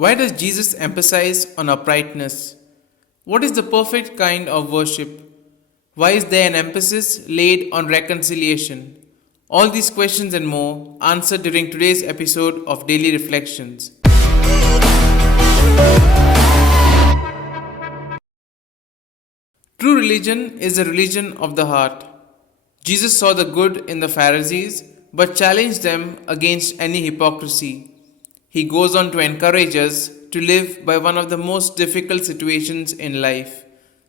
Why does Jesus emphasize on uprightness? What is the perfect kind of worship? Why is there an emphasis laid on reconciliation? All these questions and more answered during today's episode of Daily Reflections. True religion is a religion of the heart. Jesus saw the good in the Pharisees but challenged them against any hypocrisy. He goes on to encourage us to live by one of the most difficult situations in life,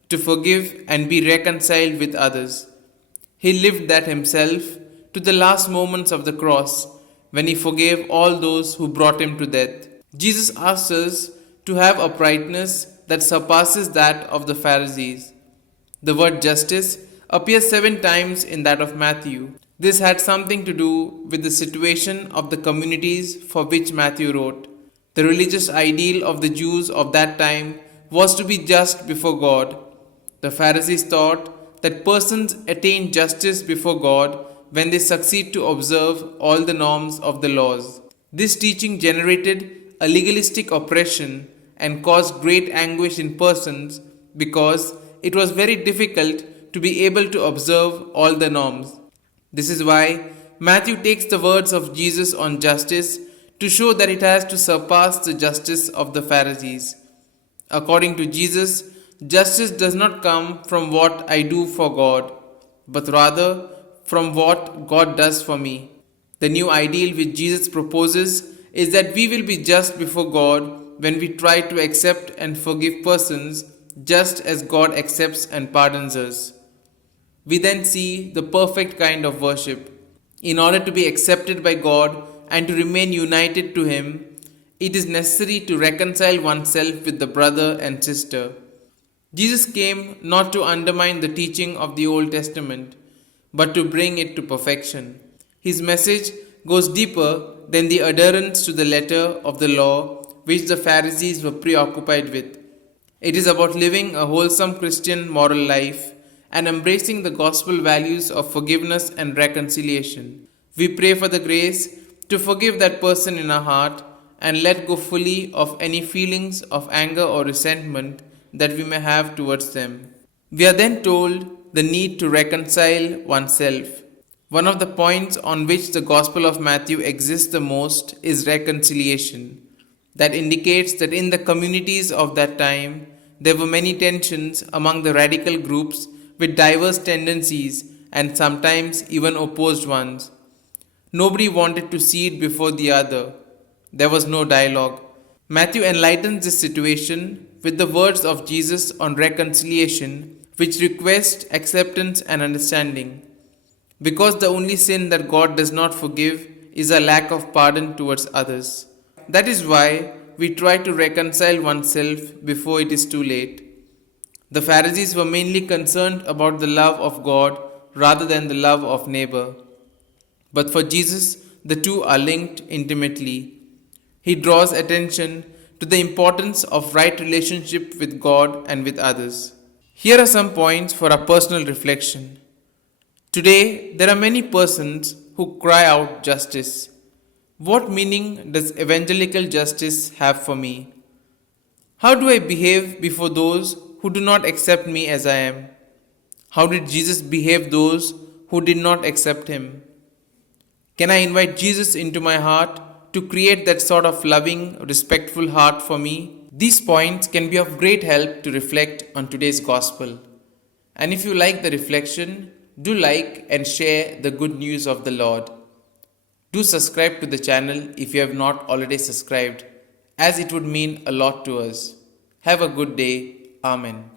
to forgive and be reconciled with others. He lived that himself to the last moments of the cross when he forgave all those who brought him to death. Jesus asks us to have uprightness that surpasses that of the Pharisees. The word justice appears 7 times in that of Matthew. This had something to do with the situation of the communities for which Matthew wrote. The religious ideal of the Jews of that time was to be just before God. The Pharisees thought that persons attain justice before God when they succeed to observe all the norms of the laws. This teaching generated a legalistic oppression and caused great anguish in persons because it was very difficult to be able to observe all the norms. This is why Matthew takes the words of Jesus on justice to show that it has to surpass the justice of the Pharisees. According to Jesus, justice does not come from what I do for God, but rather from what God does for me. The new ideal which Jesus proposes is that we will be just before God when we try to accept and forgive persons just as God accepts and pardons us. We then see the perfect kind of worship. In order to be accepted by God and to remain united to Him, it is necessary to reconcile oneself with the brother and sister. Jesus came not to undermine the teaching of the Old Testament, but to bring it to perfection. His message goes deeper than the adherence to the letter of the law which the Pharisees were preoccupied with. It is about living a wholesome Christian moral life and embracing the gospel values of forgiveness and reconciliation. We pray for the grace to forgive that person in our heart and let go fully of any feelings of anger or resentment that we may have towards them. We are then told the need to reconcile oneself. One of the points on which the Gospel of Matthew exists the most is reconciliation. That indicates that in the communities of that time, there were many tensions among the radical groups with diverse tendencies and sometimes even opposed ones. Nobody wanted to cede before the other. There was no dialogue. Matthew enlightens this situation with the words of Jesus on reconciliation, which request acceptance and understanding. Because the only sin that God does not forgive is a lack of pardon towards others. That is why we try to reconcile oneself before it is too late. The Pharisees were mainly concerned about the love of God rather than the love of neighbor. But for Jesus, the two are linked intimately. He draws attention to the importance of right relationship with God and with others. Here are some points for our personal reflection. Today, there are many persons who cry out justice. What meaning does evangelical justice have for me? How do I behave before those who do not accept me as I am? How did Jesus behave those who did not accept him? Can I invite Jesus into my heart to create that sort of loving, respectful heart for me? These points can be of great help to reflect on today's gospel. And if you like the reflection, do like and share the good news of the Lord. Do subscribe to the channel if you have not already subscribed, as it would mean a lot to us. Have a good day. Amen.